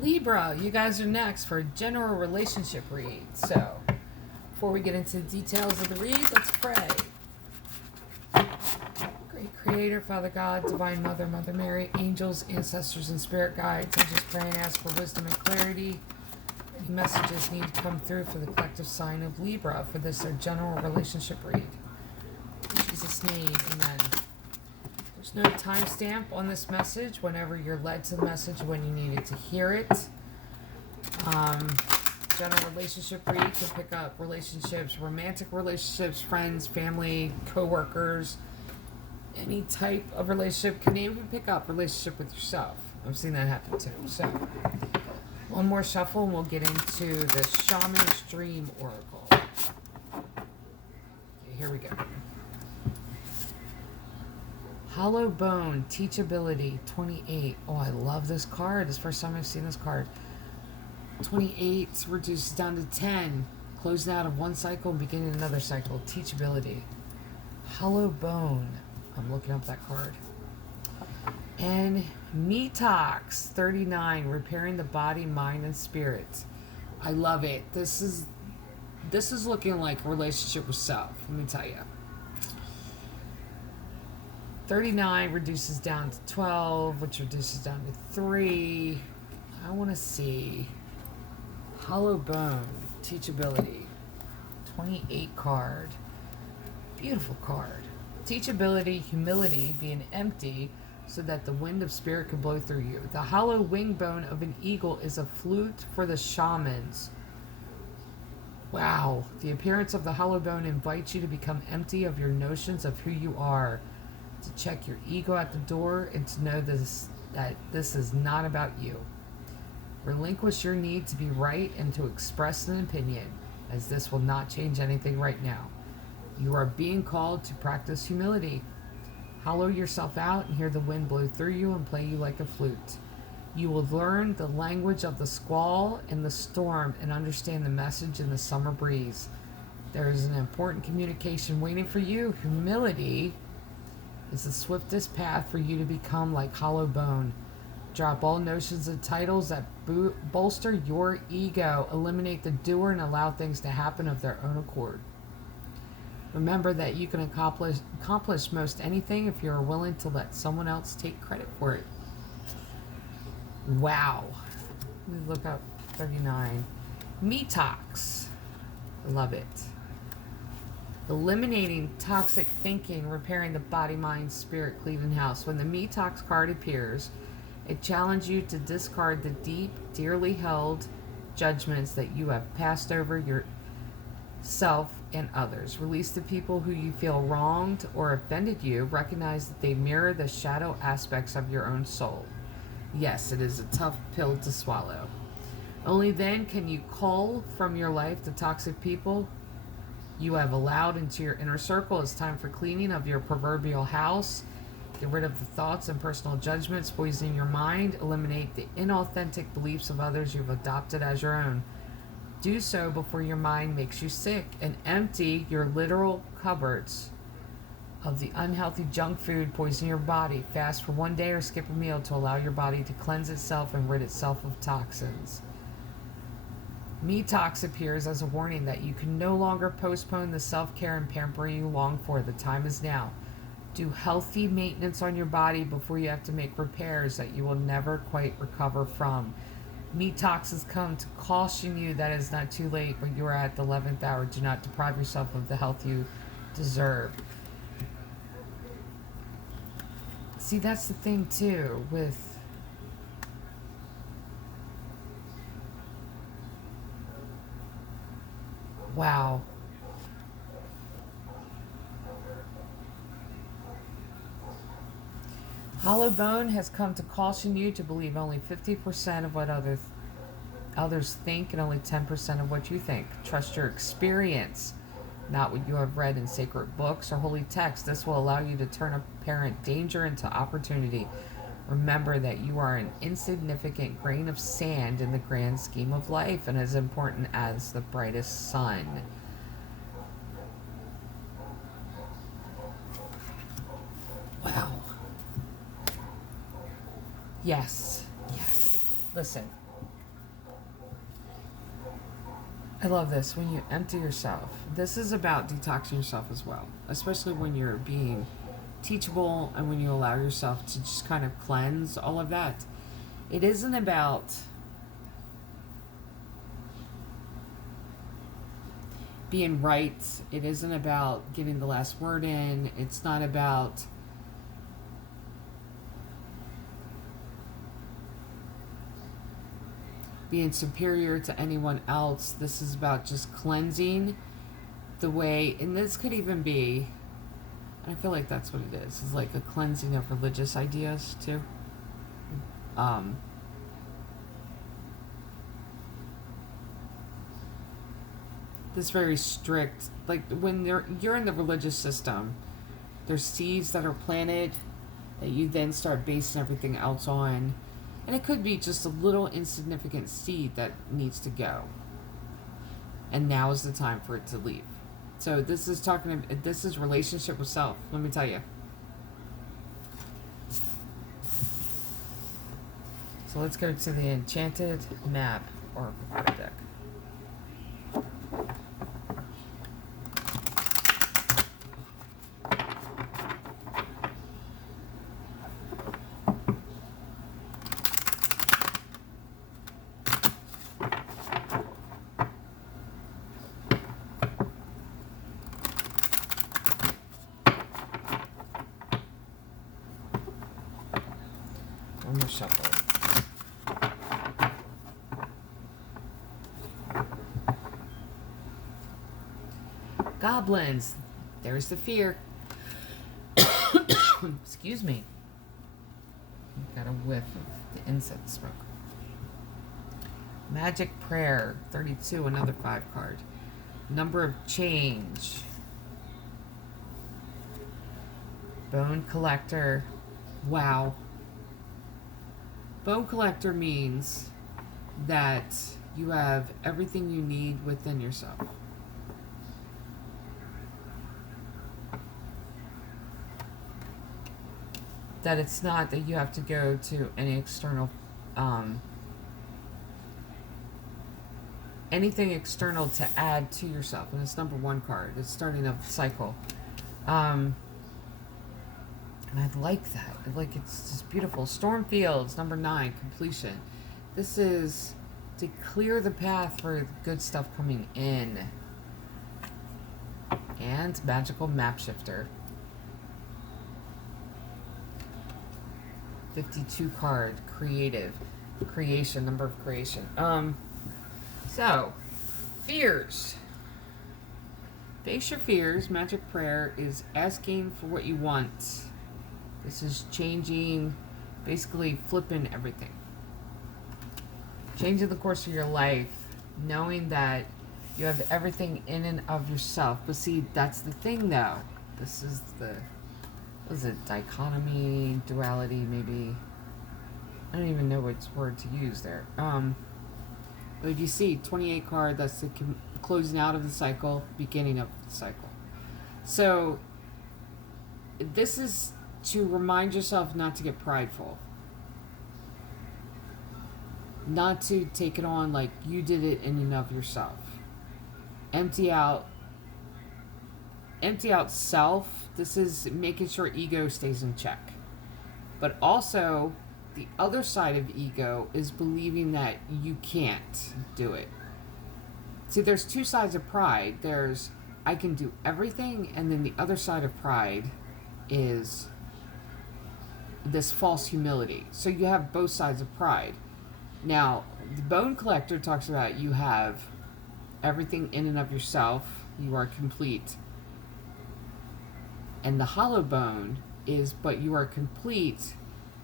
Libra, you guys are next for a general relationship read. So, before we get into the details of the read, let's pray. Great Creator, Father God, Divine Mother, Mother Mary, angels, ancestors, and spirit guides, I just pray and ask for wisdom and clarity. Any messages need to come through for the collective sign of Libra for this their general relationship read. In Jesus' name, amen. There's no timestamp on this message. Whenever you're led to the message, when you needed to hear it. General relationship read can pick up relationships, romantic relationships, friends, family, co-workers, any type of relationship. Can even pick up relationship with yourself. I've seen that happen too. So, one more shuffle and we'll get into the Shaman's Dream Oracle. Okay, here we go. Hollow Bone, Teachability, 28. Oh, I love this card. It's the first time I've seen this card. 28 reduces down to 10. Closing out of one cycle and beginning another cycle. Teachability. Hollow Bone. I'm looking up that card. And Metox, 39. Repairing the body, mind, and spirit. I love it. This is looking like a relationship with self. Let me tell you. 39 reduces down to 12, which reduces down to 3. I want to see Hollow Bone, Teachability, 28 card. Beautiful card. Teachability, humility, being empty so that the wind of spirit can blow through you. The hollow wing bone of an eagle is a flute for the shamans. Wow. The appearance of the hollow bone invites you to become empty of your notions of who you are, to check your ego at the door, and to know that this is not about you. Relinquish your need to be right and to express an opinion, as this will not change anything right now. You are being called to practice humility. Hollow yourself out and hear the wind blow through you and play you like a flute. You will learn the language of the squall and the storm and understand the message in the summer breeze. There is an important communication waiting for you. Humility is the swiftest path for you to become like hollow bone. Drop all notions and titles that bolster your ego. Eliminate the doer and allow things to happen of their own accord. Remember that you can accomplish most anything if you are willing to let someone else take credit for it. Wow. Let me look up 39. Metox. Love it. Eliminating toxic thinking, repairing the body, mind, spirit, cleaving house. When the Metox card appears, it challenges you to discard the deep, dearly held judgments that you have passed over yourself and others. Release the people who you feel wronged or offended you. Recognize that they mirror the shadow aspects of your own soul. Yes, it is a tough pill to swallow. Only then can you cull from your life the toxic people you have allowed into your inner circle. It's time for cleaning of your proverbial house. Get rid of the thoughts and personal judgments poisoning your mind. Eliminate the inauthentic beliefs of others you've adopted as your own. Do so before your mind makes you sick, and empty your literal cupboards of the unhealthy junk food poisoning your body. Fast for one day or skip a meal to allow your body to cleanse itself and rid itself of toxins. Metox appears as a warning that you can no longer postpone the self-care and pampering you long for. The time is now. Do healthy maintenance on your body before you have to make repairs that you will never quite recover from. Metox has come to caution you that it is not too late, but you are at the 11th hour. Do not deprive yourself of the health you deserve. See, that's the thing too with wow. Hollow Bone has come to caution you to believe only 50% of what others think and only 10% of what you think. Trust your experience, not what you have read in sacred books or holy texts. This will allow you to turn apparent danger into opportunity. Remember that you are an insignificant grain of sand in the grand scheme of life and as important as the brightest sun. Wow. Yes. Listen, I love this. When you empty yourself, this is about detoxing yourself as well, especially when you're being teachable and when you allow yourself to just kind of cleanse all of that. It isn't about being right. It isn't about getting the last word in. It's not about being superior to anyone else. This is about just cleansing the way, and this could even be, I feel like that's what it is. It's like a cleansing of religious ideas too. This very strict, like when you're in the religious system, there's seeds that are planted that you then start basing everything else on. And it could be just a little insignificant seed that needs to go. And now is the time for it to leave. So this is relationship with self, let me tell you. So let's go to the Enchanted Map Oracle card deck. One more shuffle. Goblins. There's the fear. Excuse me. Got a whiff of the incense smoke. Magic Prayer. 32. Another 5 card. Number of Change. Bone Collector. Wow. Bone Collector means that you have everything you need within yourself. That it's not that you have to go to any external, anything external to add to yourself. And it's number 1 card. It's starting a cycle. And I like that. Like, it's just beautiful. Stormfields, number 9, completion. This is to clear the path for good stuff coming in. And Magical Map Shifter. 52 card, creative. Creation, number of creation. So, fears. Face your fears. Magic Prayer is asking for what you want. This is changing, basically flipping everything. Changing the course of your life, knowing that you have everything in and of yourself. But see, that's the thing though. This is the, what is it, dichotomy, duality, maybe. I don't even know which word to use there. But if you see, 28 card, that's the closing out of the cycle, beginning of the cycle. So, this is to remind yourself not to get prideful. Not to take it on like you did it in and of yourself. Empty out self. This is making sure ego stays in check. But also, the other side of ego is believing that you can't do it. See, there's 2 sides of pride. There's, I can do everything, and then the other side of pride is this false humility. So you have both sides of pride. Now, the Bone Collector talks about you have everything in and of yourself. You are complete. And the hollow bone is, but you are complete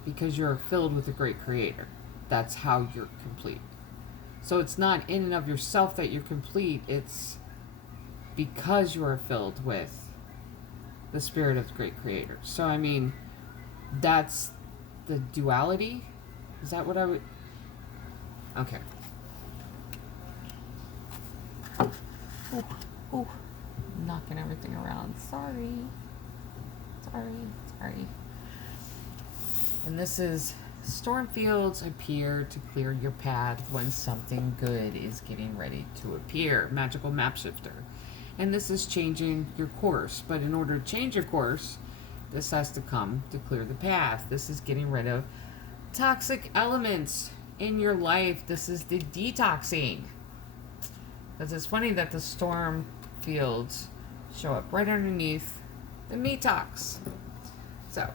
because you're filled with a great creator. That's how you're complete. So it's not in and of yourself that you're complete. It's because you are filled with the spirit of the great creator. So, I mean, that's the duality. Is that what I would... Okay. Oh, knocking everything around. Sorry. And this is Storm fields appear to clear your path when something good is getting ready to appear. Magical map shifter. And this is changing your course. But in order to change your course, this has to come to clear the path. This is getting rid of toxic elements in your life. This is the detoxing. Because it's funny that the storm fields show up right underneath the detox. So,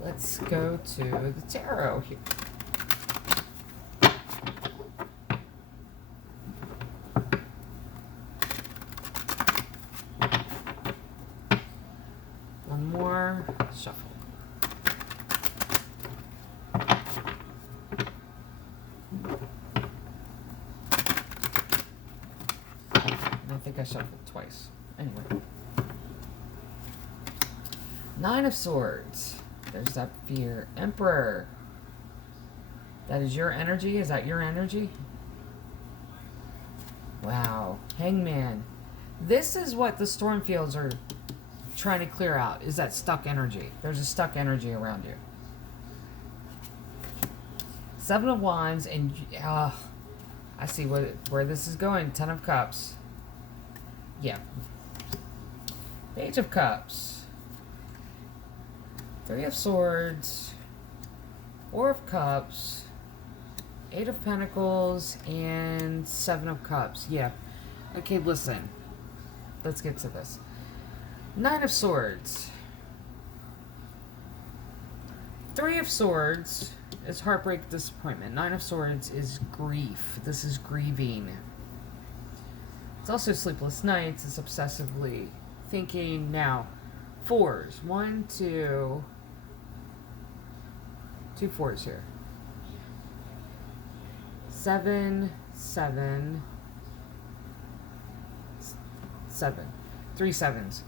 let's go to the tarot here. One more shuffle. And I think I shuffled twice. Anyway. Nine of Swords. There's that fear. Emperor. That is your energy? Is that your energy? Wow. Hangman. This is what the storm fields are trying to clear out, is that stuck energy. There's a stuck energy around you. Seven of Wands, and I see where this is going. 10 of Cups. Yeah. Page of Cups. 3 of Swords. 4 of Cups. 8 of Pentacles. And 7 of Cups. Yeah. Okay, listen. Let's get to this. 9 of Swords. 3 of Swords is heartbreak, disappointment. 9 of Swords is grief. This is grieving. It's also sleepless nights. It's obsessively thinking. Now, 4s. 1, 2. 2 4s here. 7, 7. 7. 3 7s.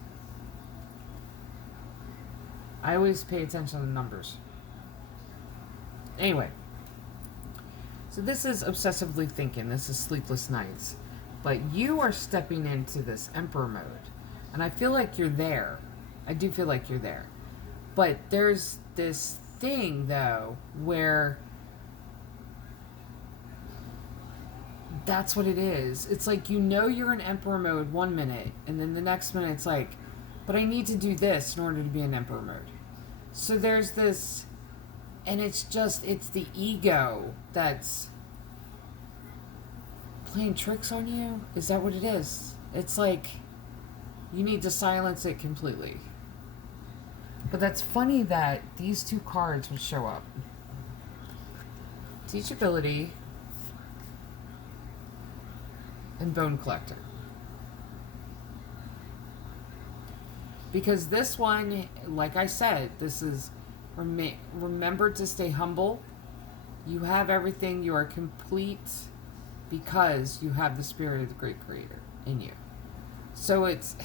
I always pay attention to the numbers. Anyway. So this is obsessively thinking. This is sleepless nights. But you are stepping into this Emperor mode. And I feel like you're there. I do feel like you're there. But there's this thing, though, where that's what it is. It's like, you know, you're in Emperor mode 1 minute, and then the next minute it's like, but I need to do this in order to be in Emperor mode. So there's this, and it's the ego that's playing tricks on you. Is that what it is? It's like, you need to silence it completely. But that's funny that these 2 cards would show up. Teachability and Bone Collector. Because this one, like I said, this is remember to stay humble. You have everything. You are complete because you have the spirit of the great creator in you. So it's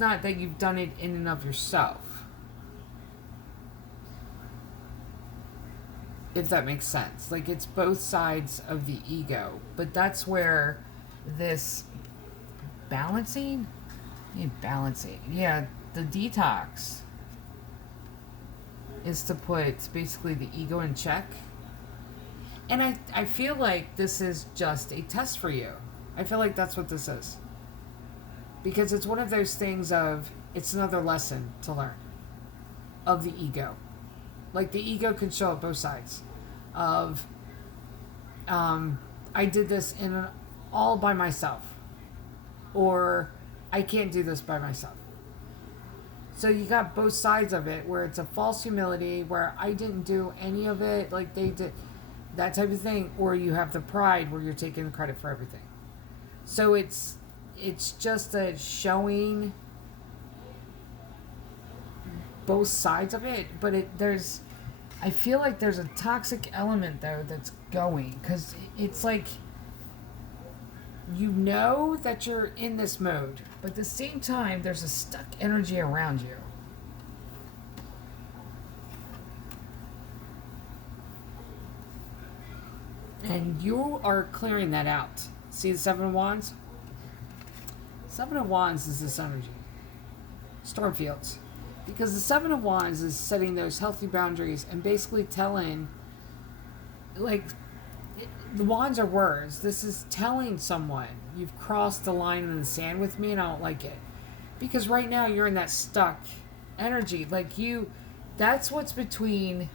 not that you've done it in and of yourself. If that makes sense. Like, it's both sides of the ego. But that's where this balancing? Yeah, the detox is to put basically the ego in check. And I feel like this is just a test for you. I feel like that's what this is. Because it's one of those things of, it's another lesson to learn of the ego. Like, the ego can show up both sides of, I did this all by myself, or I can't do this by myself. So you got both sides of it, where it's a false humility, where I didn't do any of it like they did, that type of thing, or you have the pride where you're taking credit for everything. So it's just a showing both sides of it, but I feel like there's a toxic element though that's going, because it's like, you know that you're in this mode, but at the same time there's a stuck energy around you. And you are clearing that out. See the 7 of Wands? 7 of Wands is this energy. Storm fields. Because the Seven of Wands is setting those healthy boundaries and basically telling, like, the wands are words. This is telling someone, you've crossed the line in the sand with me and I don't like it. Because right now you're in that stuck energy. Like that's what's between,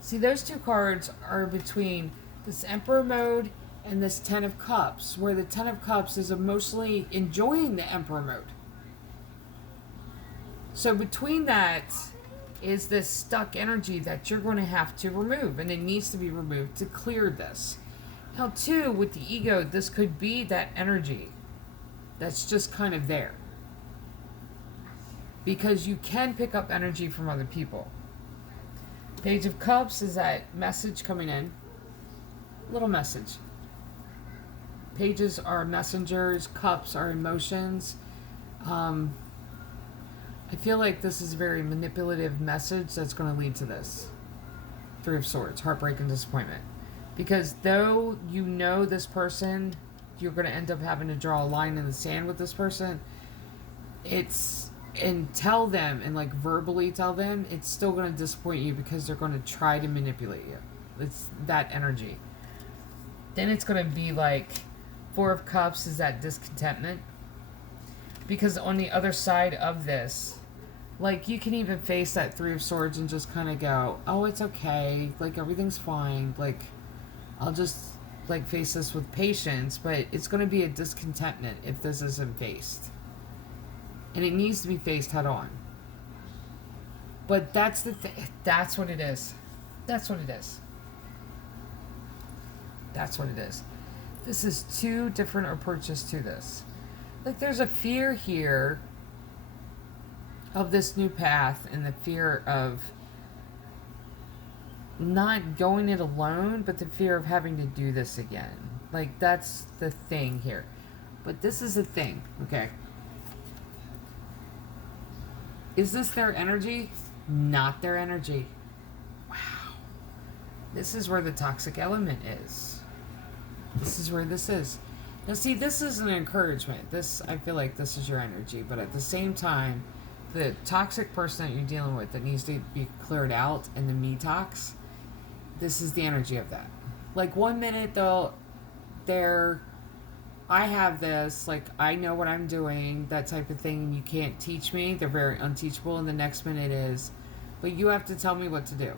see, those two cards are between this Emperor mode and this Ten of Cups, where the Ten of Cups is emotionally enjoying the Emperor mode. So between that is this stuck energy that you're going to have to remove, and it needs to be removed to clear this. Now, too, with the ego, this could be that energy that's just kind of there. Because you can pick up energy from other people. Page of Cups is that message coming in. Little message. Pages are messengers. Cups are emotions. I feel like this is a very manipulative message that's going to lead to this. Three of Swords, heartbreak and disappointment. Because though you know this person, you're going to end up having to draw a line in the sand with this person. And tell them, and like verbally tell them, it's still going to disappoint you because they're going to try to manipulate you. It's that energy. Then it's going to be like Four of Cups is that discontentment. Because on the other side of this, like, you can even face that Three of Swords and just kind of go, oh, it's okay. Like, everything's fine. Like, I'll just, like, face this with patience. But it's going to be a discontentment if this isn't faced. And it needs to be faced head on. But that's the thing. That's what it is. That's what it is. That's what it is. This is two different approaches to this. Like, there's a fear here of this new path, and the fear of not going it alone, but the fear of having to do this again. Like, that's the thing here. But this is the thing, okay? Is this their energy? Not their energy. Wow. This is where the toxic element is. This is where this is. Now, see, this is an encouragement. This, I feel like this is your energy. But at the same time, the toxic person that you're dealing with that needs to be cleared out in the me-tox, this is the energy of that. Like, 1 minute, I have this, like, I know what I'm doing, that type of thing, and you can't teach me. They're very unteachable. And the next minute is, but you have to tell me what to do.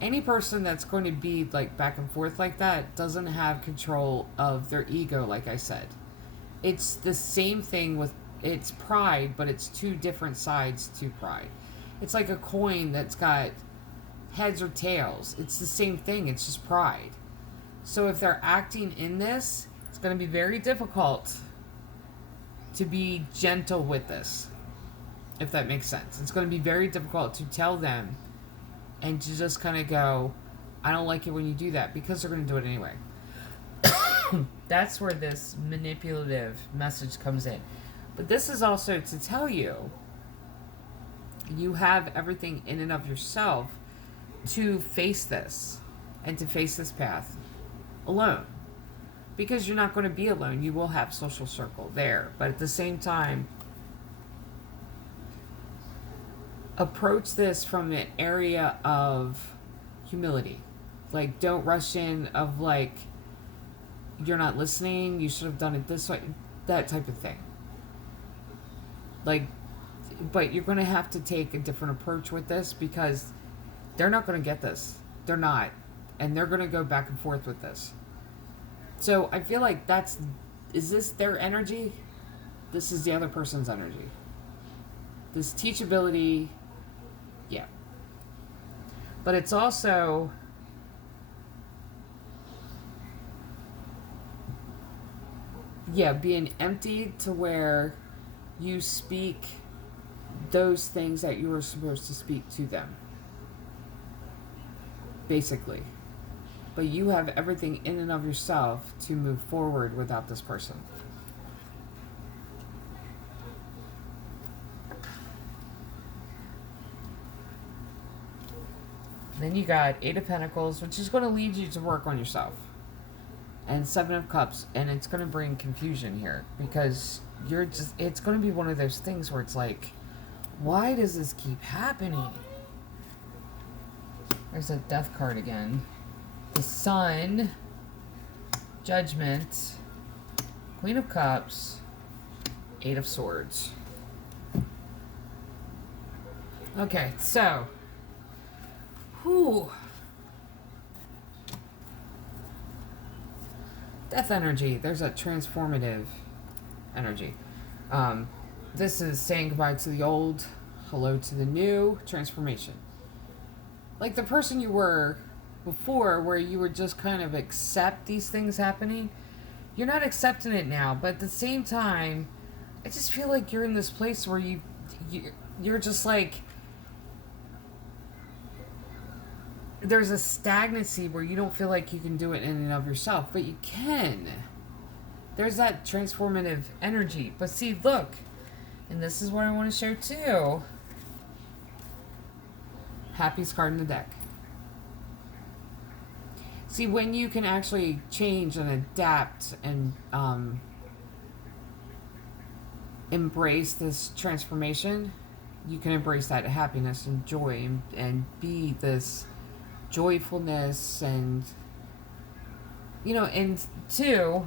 Any person that's going to be, like, back and forth like that doesn't have control of their ego, like I said. It's the same thing with, it's pride, but it's two different sides to pride. It's like a coin that's got heads or tails. It's the same thing. It's just pride. So if they're acting in this, it's going to be very difficult to be gentle with this, if that makes sense. It's going to be very difficult to tell them and to just kind of go, I don't like it when you do that, because they're going to do it anyway. That's where this manipulative message comes in. But this is also to tell you, you have everything in and of yourself to face this and to face this path alone. Because you're not going to be alone. You will have social circle there. But at the same time, approach this from an area of humility. Like, don't rush in of, like, you're not listening, you should have done it this way, that type of thing. Like, but you're going to have to take a different approach with this, because they're not going to get this. They're not. And they're going to go back and forth with this. So I feel like is this their energy? This is the other person's energy. This teachability, yeah. But it's also, yeah, being emptied to where you speak those things that you were supposed to speak to them. Basically. But you have everything in and of yourself to move forward without this person. Then you got Eight of Pentacles, which is going to lead you to work on yourself. And Seven of Cups, and it's going to bring confusion here, because it's going to be one of those things where it's like, Why does this keep happening? There's a death card again. The Sun, Judgment, Queen of Cups, Eight of Swords. Okay, so, death energy. There's a transformative energy. This is saying goodbye to the old, hello to the new, transformation. Like the person you were before, where you were just kind of accept these things happening. You're not accepting it now, but at the same time, I just feel like you're in this place where you're just like, there's a stagnancy where you don't feel like you can do it in and of yourself, but you can. There's that transformative energy. But see, look, and this is what I want to show too. Happiest card in the deck. See, when you can actually change and adapt and embrace this transformation, you can embrace that happiness and joy and be this joyfulness and, you know, and two,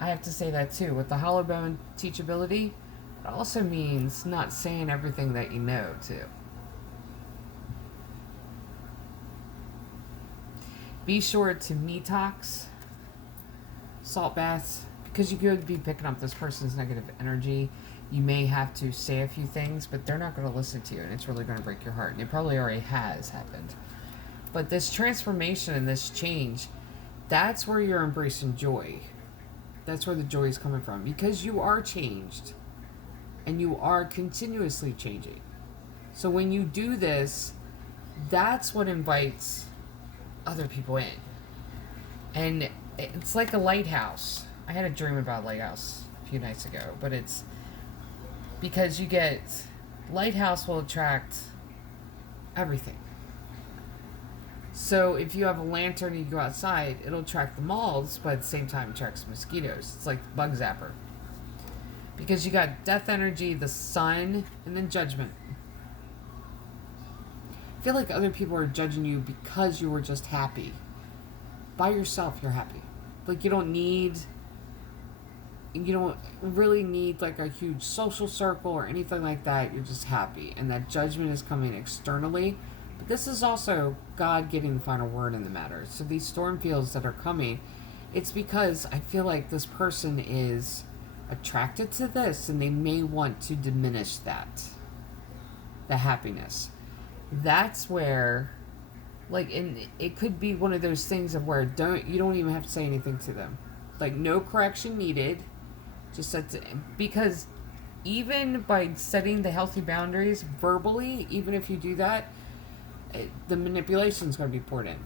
I have to say that too, with the hollow bone teachability, it also means not saying everything that you know too. Be sure to detox, salt baths, because you could be picking up this person's negative energy. You may have to say a few things, but they're not going to listen to you, and it's really going to break your heart. And it probably already has happened. But this transformation and this change, that's where you're embracing joy. That's where the joy is coming from, because you are changed, and you are continuously changing. So when you do this, that's what invites other people in. And it's like a lighthouse. I had a dream about a lighthouse a few nights ago, but it's because you get, lighthouse will attract everything. So if you have a lantern and you go outside, it'll attract the moths, but at the same time it attracts mosquitoes. It's like the bug zapper. Because you got death energy, the sun, and then judgment. I feel like other people are judging you because you were just happy. By yourself, you're happy. Like you don't really need like a huge social circle or anything like that. You're just happy. And that judgment is coming externally. But this is also God getting the final word in the matter. So these storm fields that are coming, it's because I feel like this person is attracted to this and they may want to diminish that. The happiness. That's where, like, and it could be one of those things of where you don't even have to say anything to them. Like, no correction needed. Just because even by setting the healthy boundaries verbally, even if you do that, the manipulation is going to be poured in.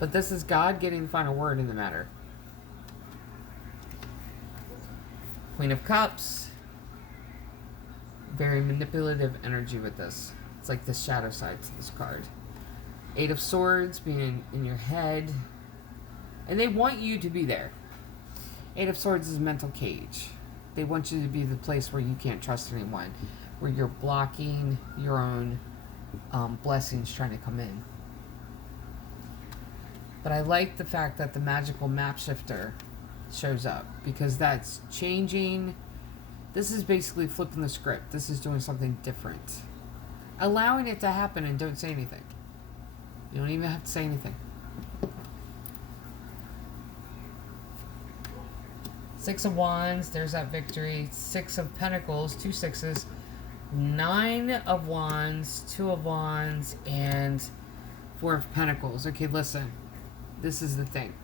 But this is God getting the final word in the matter. Queen of Cups. Very manipulative energy with this. It's like the shadow side to this card. Eight of Swords being in your head. And they want you to be there. Eight of Swords is a mental cage. They want you to be the place where you can't trust anyone. Where you're blocking your own blessings trying to come in. But I like the fact that the magical map shifter shows up. Because that's changing. This is basically flipping the script. This is doing something different. Allowing it to happen and don't say anything. You don't even have to say anything. Six of Wands, there's that victory. Six of Pentacles, 2 sixes. 9 of Wands, 2 of Wands, and 4 of Pentacles. Okay, listen. This is the thing.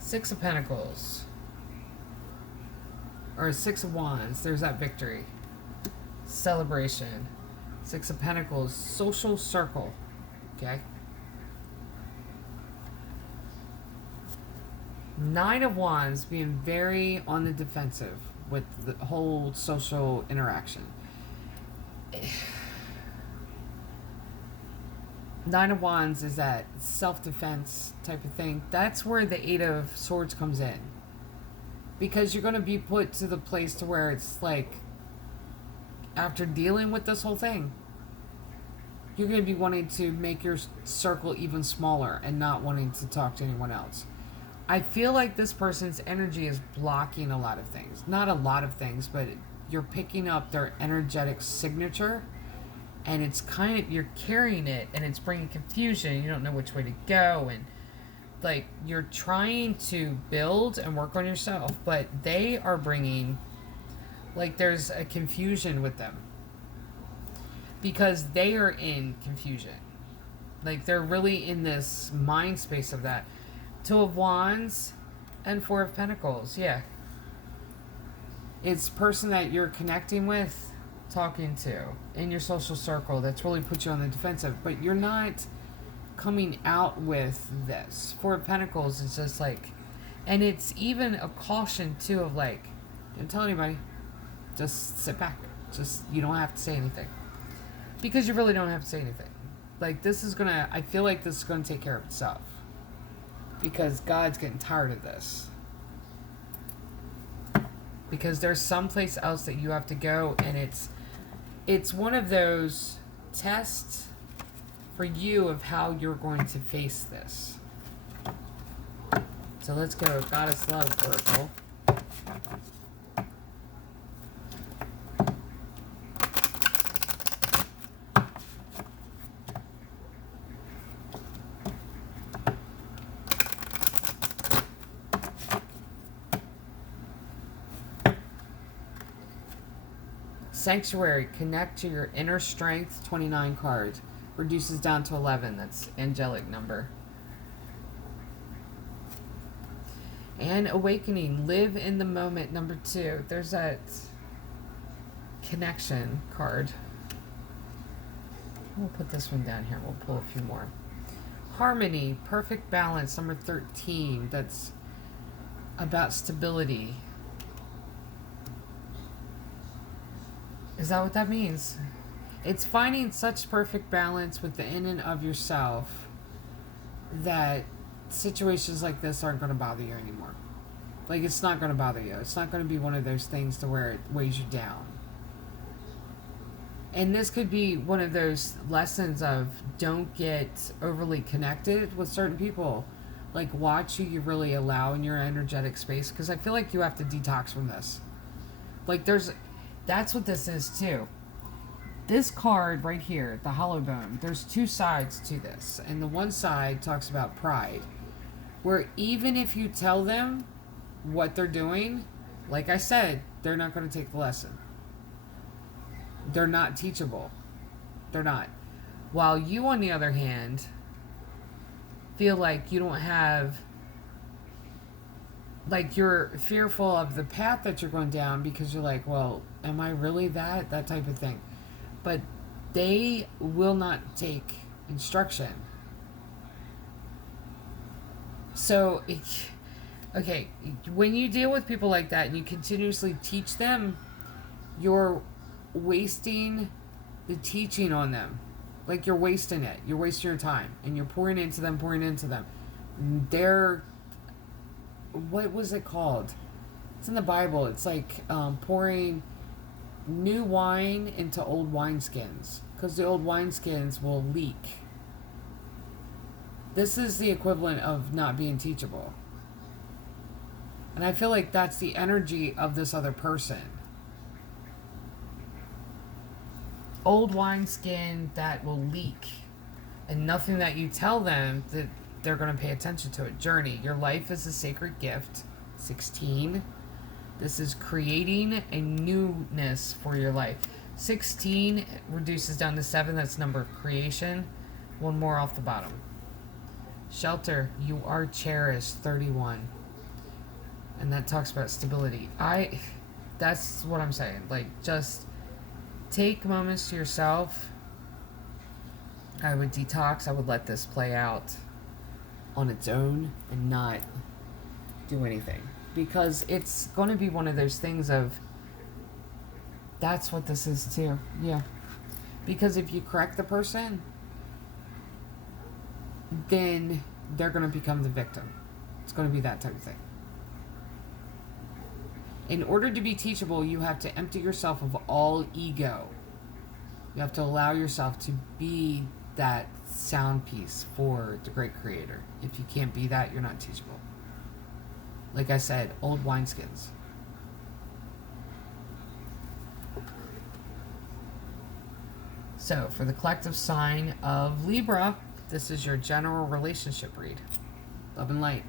6 of Pentacles. Or 6 of Wands, there's that victory. Celebration. 6 of Pentacles, social circle. Okay? 9 of Wands being very on the defensive with the whole social interaction. 9 of Wands is that self-defense type of thing. That's where the 8 of Swords comes in. Because you're going to be put to the place to where it's like, after dealing with this whole thing, you're going to be wanting to make your circle even smaller and not wanting to talk to anyone else. I feel like this person's energy is blocking a lot of things. Not a lot of things, but you're picking up their energetic signature, and it's kind of, you're carrying it, and it's bringing confusion. You don't know which way to go, and like, you're trying to build and work on yourself, but they are bringing, like, there's a confusion with them because they are in confusion. Like, they're really in this mind space of that. Two of Wands and Four of Pentacles. Yeah, it's person that you're connecting with, talking to in your social circle that's really put you on the defensive, but you're not coming out with this. Four of Pentacles is just like, and it's even a caution too of like, don't tell anybody, just sit back, just, you don't have to say anything, because you really don't have to say anything. Like, this is gonna, I feel like this is gonna take care of itself, because God's getting tired of this, because there's someplace else that you have to go, and it's one of those tests for you of how you're going to face this. So let's go Goddess Love Oracle. Sanctuary, connect to your inner strength, 29 cards. Reduces down to 11. That's angelic number. And awakening, live in the moment, number 2. There's that connection card. We'll put this one down here. We'll pull a few more. Harmony, perfect balance, number 13. That's about stability. Is that what that means? It's finding such perfect balance within and of yourself that situations like this aren't going to bother you anymore. Like, it's not going to bother you. It's not going to be one of those things to where it weighs you down. And this could be one of those lessons of don't get overly connected with certain people. Like, watch who you really allow in your energetic space, because I feel like you have to detox from this. Like, that's what this is too. This card right here, the hollow bone, there's two sides to this. And the one side talks about pride, where even if you tell them what they're doing, like I said, they're not going to take the lesson. They're not teachable. They're not. While you, on the other hand, feel like you don't have, like, you're fearful of the path that you're going down, because you're like, well, am I really that type of thing. But they will not take instruction. So, okay, when you deal with people like that and you continuously teach them, you're wasting the teaching on them. Like, you're wasting it. You're wasting your time. And you're pouring into them. They're, what was it called? It's in the Bible. It's like pouring new wine into old wineskins, because the old wineskins will leak. This is the equivalent of not being teachable. And I feel like that's the energy of this other person. Old wineskin that will leak, and nothing that you tell them that they're going to pay attention to it. Journey, your life is a sacred gift, 16. This is creating a newness for your life. 16 reduces down to 7. That's number of creation. One more off the bottom. Shelter, you are cherished, 31. And that talks about stability. That's what I'm saying. Like, just take moments to yourself. I would detox. I would let this play out on its own and not do anything. Because it's going to be one of those things of, that's what this is too. Yeah. Because if you correct the person, then they're going to become the victim. It's going to be that type of thing. In order to be teachable, you have to empty yourself of all ego. You have to allow yourself to be that sound piece for the great creator. If you can't be that, you're not teachable. Like I said, old wineskins. So, for the collective sign of Libra, this is your general relationship read. Love and light.